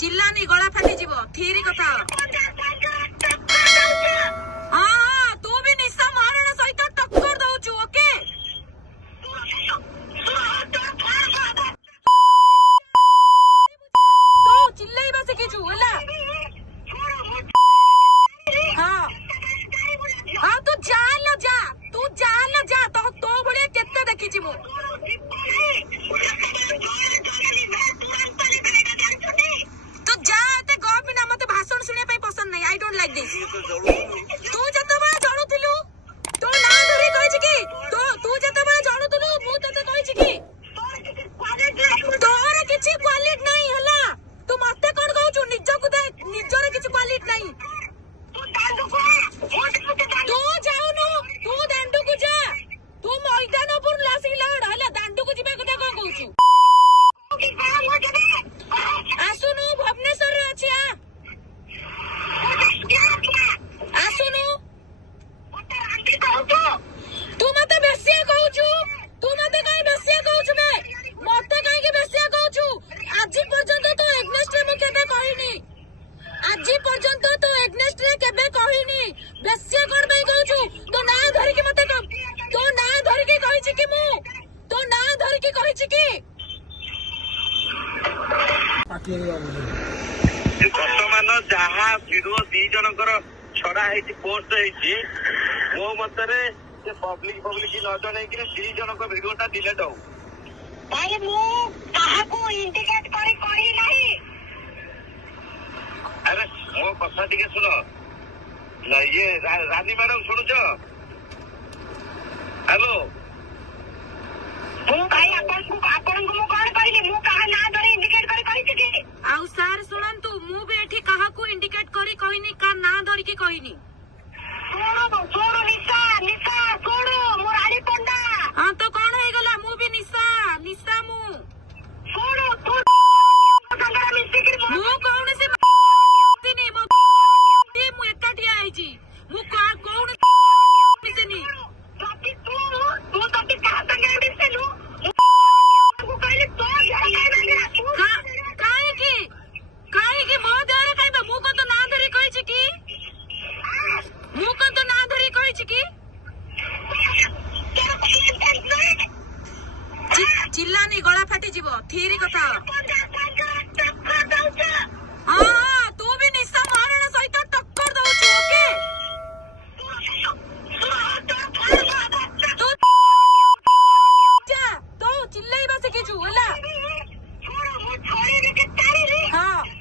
चिल्लानी गला फाटी जीव थीरी कथा हाँ हाँ तू भी निशा महाराणा सहित टक्कर दउछु ओके तो चिल्लाइबा शिखिछु होला हाँ हाँ तू जा तो बड़े केते देखिछि मु तू जा एते गप ना मते भाषण सुने पे पसंद नहीं आई डोंट लाइक दिस तू जतबा जणुथिलु तो ना धरि कहिछि कि तो तू जतबा जणुथिलु मु तते कहिछि कि तोर किछि क्वालिटी नहीं होला तू मते कोन कहउछु निजकु दे निजर किछि क्वालिटी नहीं तू जाउनु तू दांडू को जा तू मैदानपुर लासी लहड़ हला दांडू को जिबे कथा कोन कहउछु आसुनु भुवनेश्वर रे अछि आसुनु तू मते बेसिया कहउछु तू मते काई बेसिया कहउछु बे मते काई के बेसिया कहउछु आजि पर्यंत तो एग्नेस्ट रे म केबे कहिनी आजि पर्यंत तो एग्नेस्ट रे केबे कहिनी बेसिया कोन बे कहउछु तो ना धरि के मते तो ना धरि के कहिछि कि मु तो ना धरि के कहिछि कि वर्तमान जहाँ वीडियो दी जनकर छड़ा है पोस्ट है मो मतरे पब्लिक न जन दी जनक वीडियोटा डिलीट हो अरे मो कथा टे शुण ये रानी मैडम शुणुच हेलो